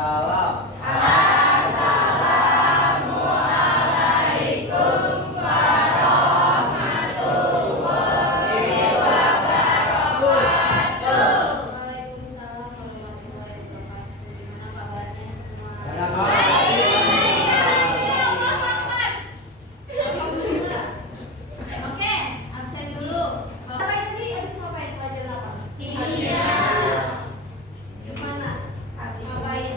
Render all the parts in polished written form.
Salam. Assalamualaikum warahmatullahi wabarakatuh. Waalaikumsalam warahmatullahi wabarakatuh. Gimana kabarnya semua? Alhamdulillah. Oke, absen dulu. Apa itu tadi? Habis ngapain pelajaran apa? Kimia. Gimana? Ngapain?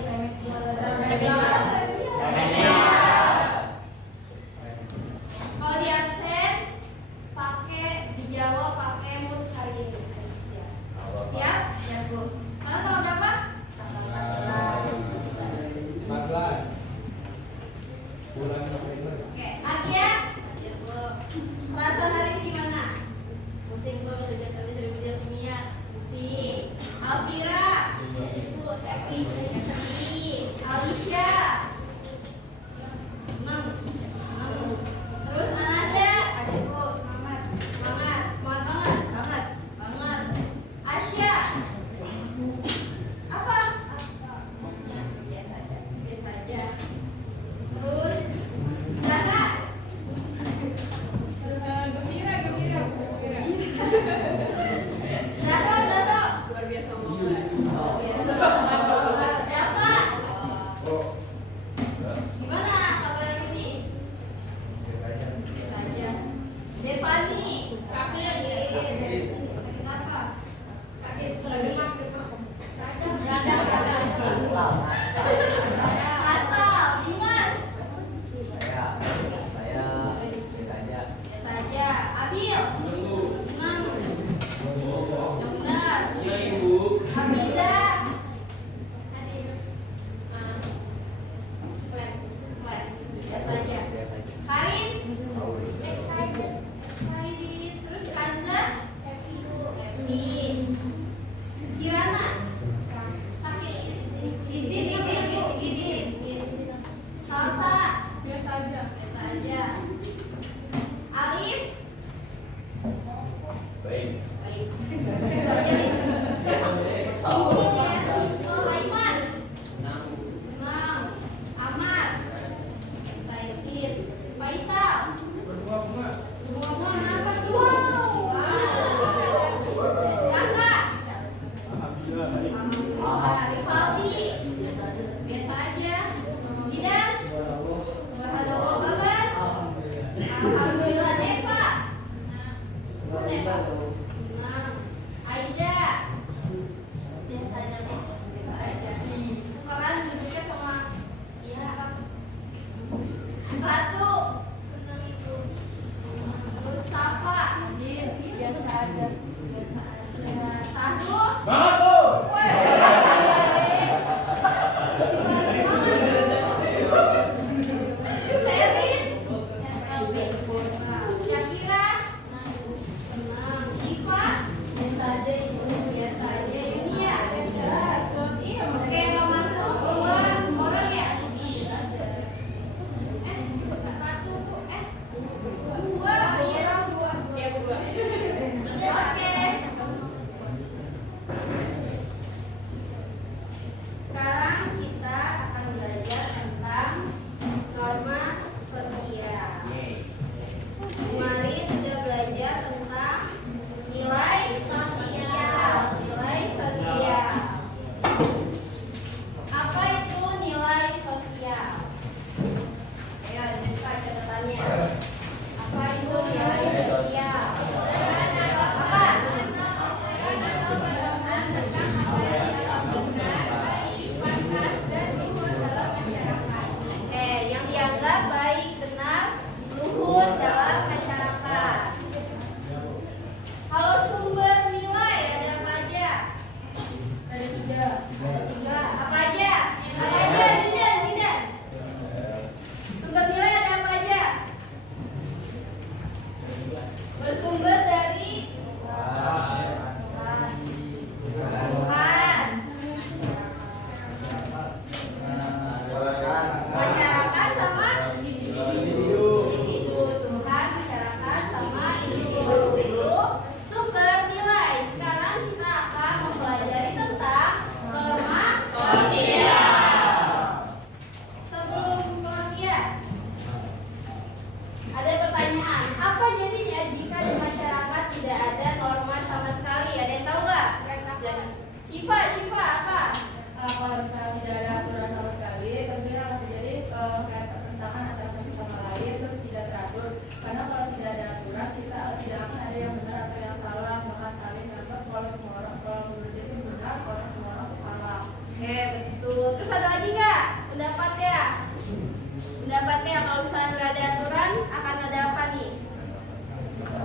Dapatnya kalau misalnya nggak ada aturan akan ada apa nih?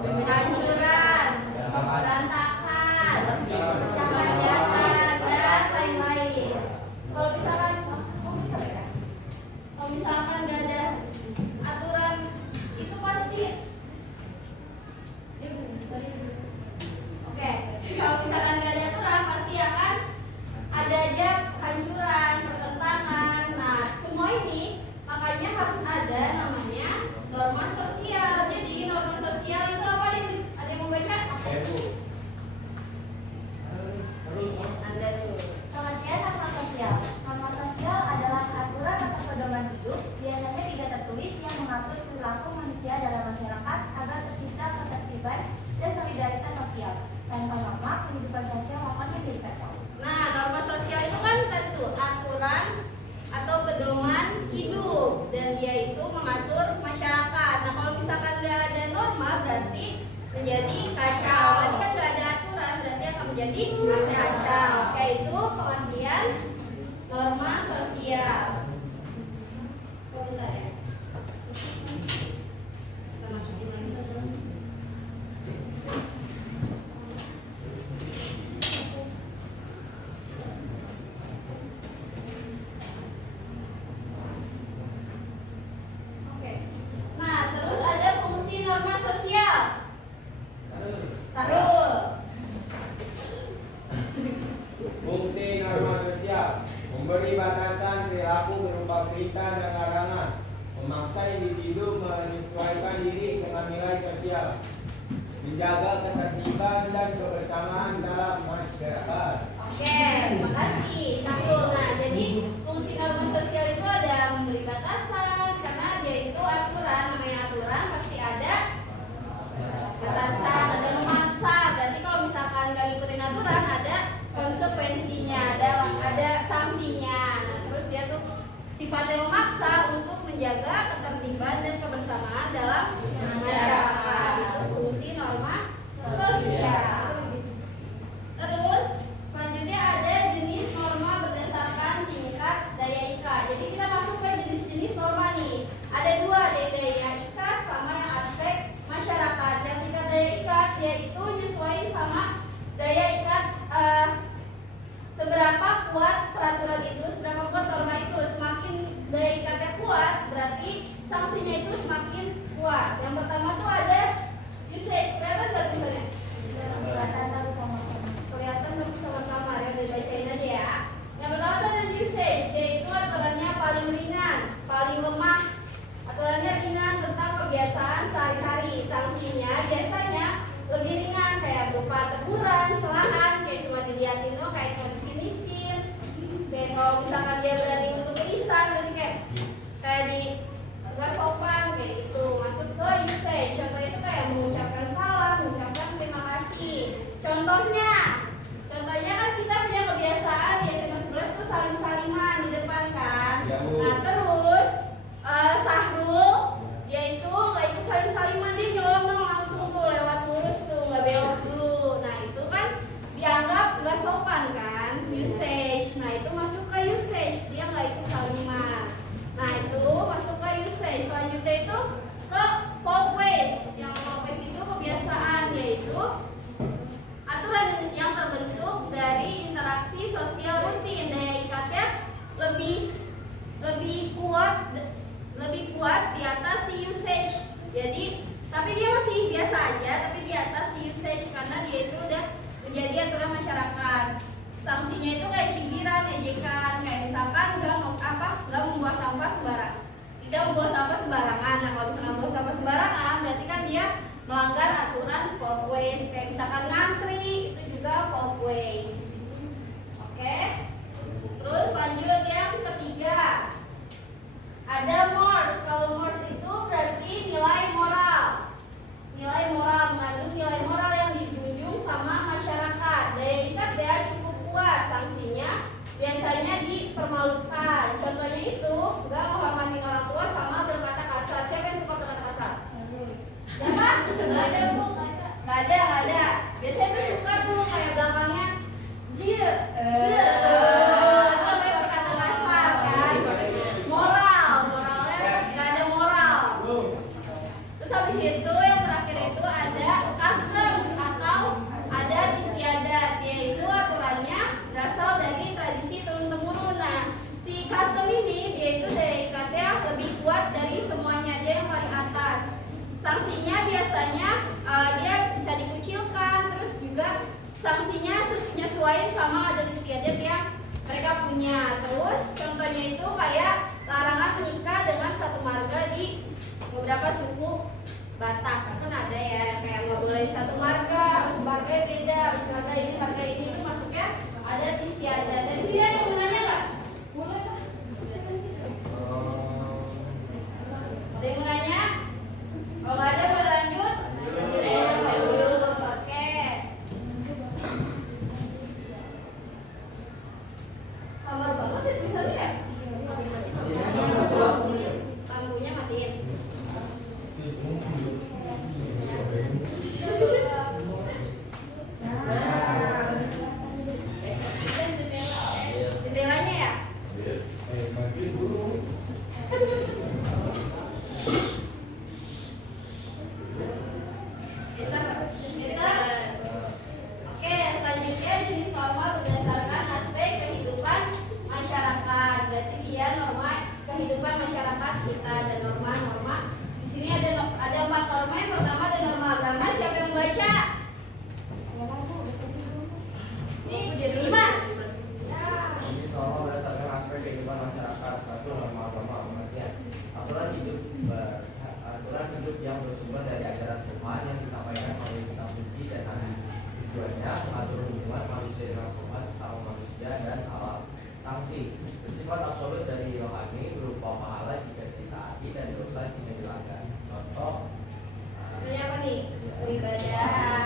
Kehancuran, berantakan, kejahatan, dan lain-lain. Kalau misalkan, kalau misalkan nggak ada aturan itu pasti. Oke, kalau misalkan nggak ada aturan pasti akan ada aja kehancuran, pertentangan. Nah, semua ini makanya harus ada namanya norma sosial. Jadi norma sosial itu apa nih? Ada yang mau baca? Anda dulu. Pengertian norma sosial. Norma sosial adalah aturan atau pedoman hidup, biasanya tidak tertulis, yang mengatur perilaku manusia dalam masyarakat agar tercipta ketertiban dan solidaritas sosial. Tanpa norma, kehidupan sosial akan menjadi kacau. Nah, norma sosial itu kan tentu aturan atau pedoman hidup, dan dia itu mengatur masyarakat. Nah, kalau misalkan nggak ada norma berarti menjadi kacau. Berarti kan nggak ada aturan berarti akan menjadi kacau. Oke, itu pengertian norma sosial. Bentar ya. Kita masukin lagi. Oke. Nah, terus ada fungsi norma sosial. Taruh. Fungsi norma sosial memberi batasan perilaku berupa perintah dan larangan, memaksa individu menyesuaikan diri dengan nilai sosial, menjaga ketertiban dan kebersamaan dalam masyarakat. Oke, terima kasih. Taruh. Nah, jadi fungsi norma sosial itu ada memberi batasan, karena dia itu aturan, namanya aturan pasti ada batasan, ada memaksa. Berarti kalau misalkan nggak ngikutin aturan ada konsekuensinya, ada sanksinya. Nah, terus dia tuh sifatnya memaksa untuk menjaga ketertiban dan kebersamaan dalam masyarakat. Itu fungsi norma sosial. Terus selanjutnya ada jenis norma berdasarkan tingkat daya ikat. Jadi kita masuk ke jenis-jenis norma nih. Ada dua, daya ikat sama yang aspek masyarakat. Yang tingkat daya ikat yaitu nyesuaiin sama daya ikat, seberapa kuat peraturan itu, seberapa kuat norma itu. Semakin daya ikatnya kuat berarti sanksinya itu semakin kuat. Yang pertama tuh ada usage. Kelihatan nggak tulisannya? Kelihatan terus sama-sama ya, dibacain aja ya. Yang pertama tuh ada usage, yaitu aturannya paling ringan, paling lemah. Aturannya ringan tentang kebiasaan sehari-hari. Sanksinya biasanya lebih ringan, kayak berupa teguran, celaan, kayak cuma dilihatin tuh, kayak cuma disinisin. Kayak kalau misalkan dia berani untuk lisan, berarti kayak di nggak sopan kayak gitu. Masuk ke usage. Contoh itu kayak mengucapkan salam, mengucapkan terima kasih. Contohnya kan kita punya kebiasaan di SMA 11 tuh saling-salingan di depan kan. Ya, Bu. Nah, terus Sahrul dia itu nggak ikut saling-salingan, dia nyelonong langsung tuh lewat lurus tuh, nggak belok dulu. Nah, itu kan dianggap nggak sopan kan, usage. Nah, itu masuk ke usage, dia nggak ikut salingan. Nah, itu masuk ke usage. Selanjutnya itu ke folkways. Yang folkways itu kebiasaan, yaitu aturan yang terbentuk dari interaksi sosial rutin. Daya ikatnya lebih kuat di atas si usage. Jadi tapi dia masih biasa aja, tapi di atas si usage karena dia itu udah menjadi aturan masyarakat. Sanksinya itu kayak cibiran, ejekan, kayak misalkan nggak membuang sampah sembarangan. Tidak membuang sampah sembarangan. Nah, kalau misalkan membuang sampah sembarangan berarti kan dia melanggar aturan folkways. Kayak misalkan ngantri, itu juga folkways. Oke. Terus lanjut yang ketiga. Ada mores. Kalau mores itu berarti nilai moral. Nilai moral, mengandung nilai moral yang dijunjung sama masyarakat. Daya ikat dia cukup kuat, sanksinya biasanya di Sanksinya biasanya dia bisa dikucilkan, terus juga sanksinya sesuai sama adat istiadat yang mereka punya. Terus contohnya itu kayak larangan menikah dengan satu marga di beberapa suku Batak. Kan ada ya kayak nggak boleh satu marga, marga beda, harus marga ini itu masuknya adat istiadat. Dari sini ada yang mau nanya nggak? Boleh lah. Ada yang mau nanya? Kalau nggak ada boleh lanjut? Oke. Kamar banget ya misalnya ya? Lampunya matiin. Jendelanya ya? Oke, selanjutnya jenis norma berdasarkan aspek kehidupan masyarakat. Berarti dia norma kehidupan masyarakat kita ada norma-norma. Di sini ada 4 norma. Yang pertama ada norma agama. Siapa yang baca? Nih, Mas. Jenis norma berdasarkan aspek kehidupan masyarakat. Satu, norma agama pengertian aturan hidup yang bersumber dari ajaran Tuhan yang disampaikan melalui kitab suci dan hadis. Tujuannya mengatur hubungan manusia dengan Tuhan sesama manusia dan alam. Sanksi bersifat absolut dari rohani berupa pahala jika ditaati dan dosa jika dilanggar. Contoh Ini apa nih? Beribadah,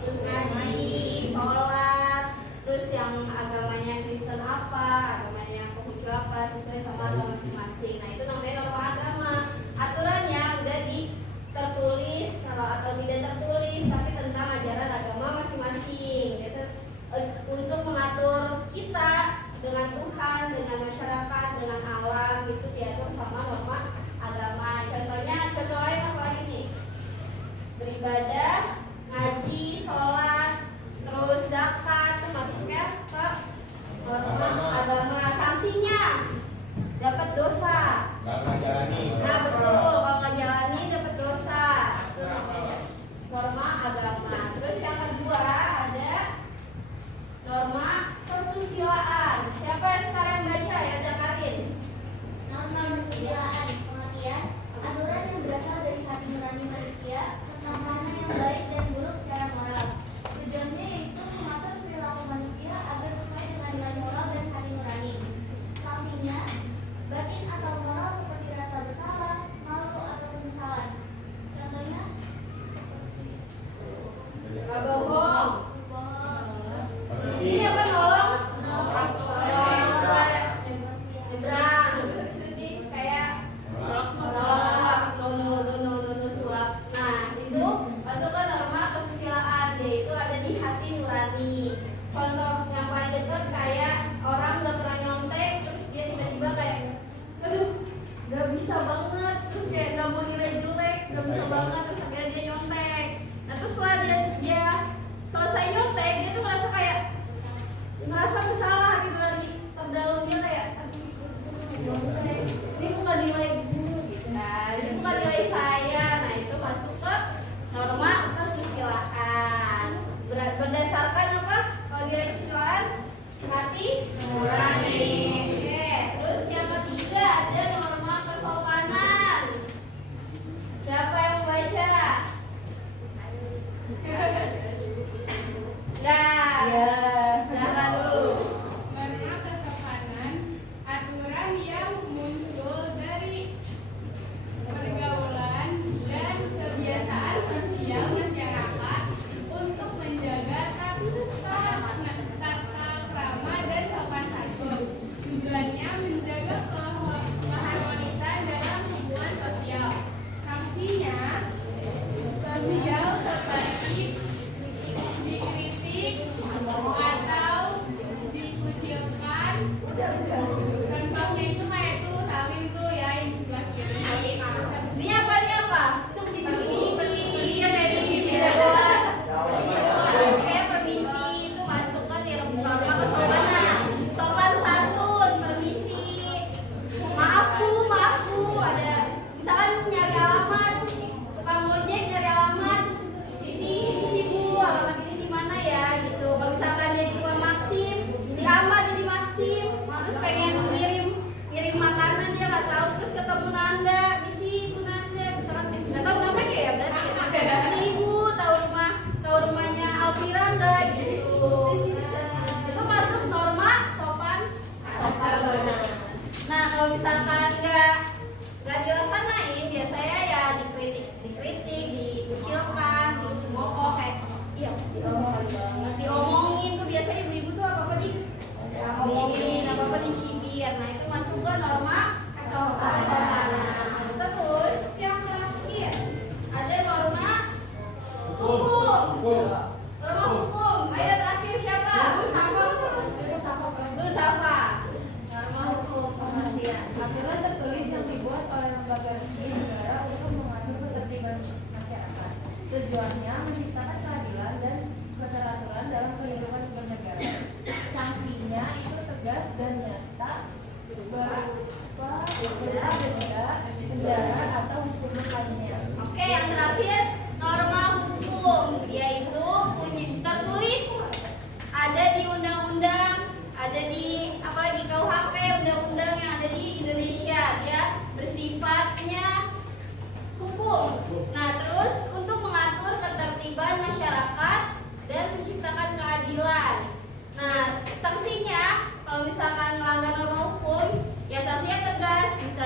terus ngaji, sholat, terus yang agamanya Kristen apa, agamanya Konghucu apa, sesuai sama agama masing-masing. Nah itu namanya norma agama. Aturannya udah tertulis, kalau atau tidak tertulis, tapi tentang ajaran agama masing-masing. Gitu. Untuk mengatur kita dengan Tuhan, dengan masyarakat, dengan alam, itu diatur sama norma agama. Contoh lain apa lagi nih? Beribadah, ngaji, sholat, terus zakat, itu masuknya ke norma agama. Sanksinya dapat dosa. Nggak menjalani. Nah betul, kalau nggak jalani dapat dosa. Itu namanya norma agama. Terus yang kedua ada norma kesusilaan. Siapa yang sekarang baca ya? Ada Karin. Norma kesusilaan pengertian aturan yang berasal dari hati nurani manusia tentang mana yang baik dan buruk secara moral. Tujuannya yaitu mengatur perilaku manusia agar sesuai dengan nilai moral dan hati nurani. Sanksinya batin atau moral seperti rasa bersalah, malu atau penyesalan. Contohnya Gak bohong. bohong, Ini apa nolong? nolong, Nyebrang. Terus ini kayak nolong suap. Nah itu masuk ke norma kesusilaan, yaitu ada di hati nurani. Contoh yang paling dekat kayak orang gak pernah nyontek, terus dia tiba-tiba kayak aduh gak bisa banget, terus kayak gak mau nilai jelek, gak bisa banget, terus akhirnya dia nyontek. Nah terus setelah dia selesai nyontek, dia tuh merasa kayak merasa bersalah, hati nurani terdalam dia kayak aduh nyontek, ini bukan nilai guru gitu. Nah ini bukan nilai saya. Nah itu masuk ke norma kesusilaan. Berdasarkan apa? Kalau nilai kesusilaan hati nurani. Oke, terus yang ketiga ada norma kesopanan. Siapa yang membaca? Nah, Zahra dulu. Norma kesopanan, aturan yang misalkan nggak dilaksanain, biasanya ya dikritik, dikucilkan, dicemooh, kayak iya pasti orang banget diomongin tuh biasanya ibu-ibu tuh apa diomongin, apa dicibir. Nah itu masuk ke norma kesopanan. Terus yang terakhir ada norma hukum. Norma hukum. Ayo terakhir siapa? Dulu Safa. Norma hukum pengertian. Aturan tertulis yang dibuat oleh lembaga resmi negara untuk mengatur ketertiban masyarakat. Tujuannya menciptakan keadilan dan keteraturan dalam kehidupan bernegara. Sanksinya itu tegas dan nyata, berupa denda, penjara atau hukuman lainnya. Oke, yang terakhir norma hukum, yaitu tertulis ada di undang-undang, ada di apalagi KUHP, undang-undang yang ada di Indonesia, ya bersifatnya hukum. Nah, terus untuk mengatur ketertiban masyarakat dan menciptakan keadilan. Nah, sanksinya kalau misalkan melanggar norma hukum, ya sanksinya tegas, bisa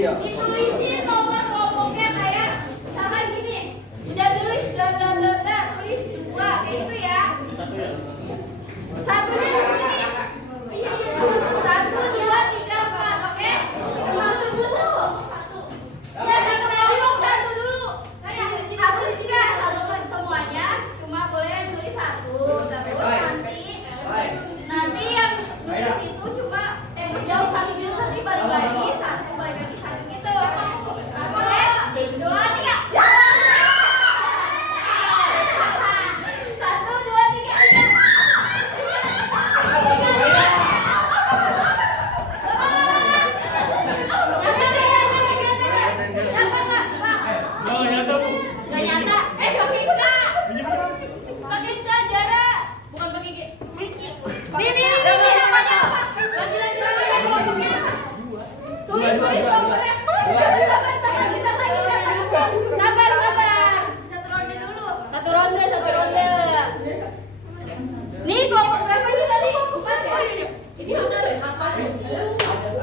Iya. Ditulisin nomor kelompoknya kayak misalkan gini. Udah tulis bla bla bla bla, tulis 2 kayak gitu ya. Satunya di sini. 1, 2, 3, 4, oke? Ya, satu kelompok satu dulu. Harus juga satu semuanya, cuma boleh tulis 1. Terus nanti yang nulis itu cuma jauh 1 dulu, nanti balik lagi 1, balik lagi 1 gitu. Oke? 2, 3. 1, 2, 3. Gak nyata. Pakai Ika. Pakai Ika Jara. Bukan pakai G. Nih. Lagi kelompoknya. Tulis nomornya. Sabar. Satu ronde. Nih kelompok berapa ini tadi? 4 ya? Ini benar ya?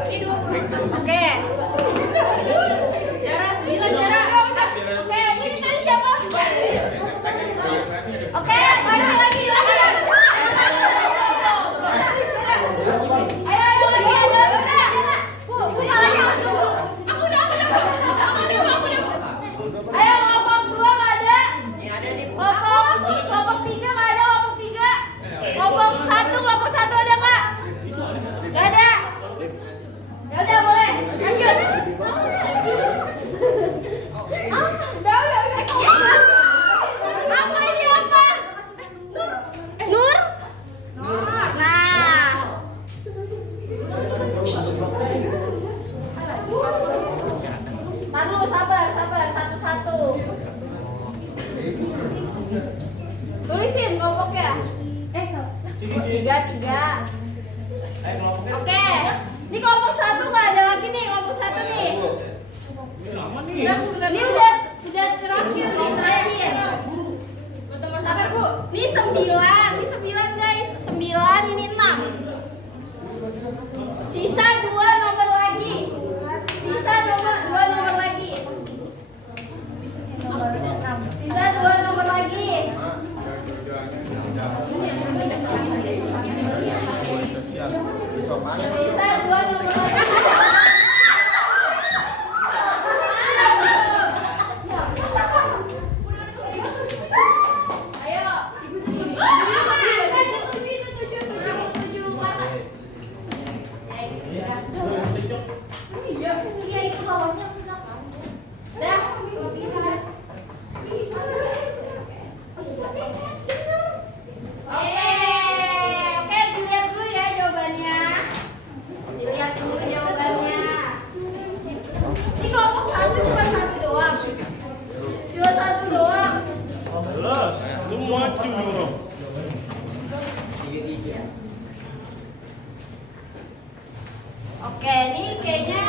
Ini 20. Oke. Jara 9 Jara. Oke, ini tadi siapa? Oke, lagi. Ayo lagi aja. Bu, lagi masuk. Aku udah. Ayo kelompok 2 enggak ada. Kelompok 3 enggak ada, kelompok 3. Kelompok 1 ada enggak? Enggak ada. Ya udah boleh. Lanjut. Apa ini apa? Nur? Nah. Tahu sabar, satu-satu. Tulisin kelompoknya. 3. Oke. Ini kelompok 1 nggak ada lagi nih, kelompok 1 nih. Ini udah terakhir nih, terakhir. Sabar Bu. Ini 9 guys. 9 ini 6. Sisa 2 nomor lagi. Sisa 2 nomor lagi. Sisa 2 nomor lagi. Sisa 2 nomor lagi. Ayo. Tujuh kata. Iya itu bawahnya enggak kan? Dah. Oke, dilihat dulu ya jawabannya. Ini kelompok 1 cuma 1 doang. Cuma 1 doang. Jelas, lu maju dong. Oke, ini kayaknya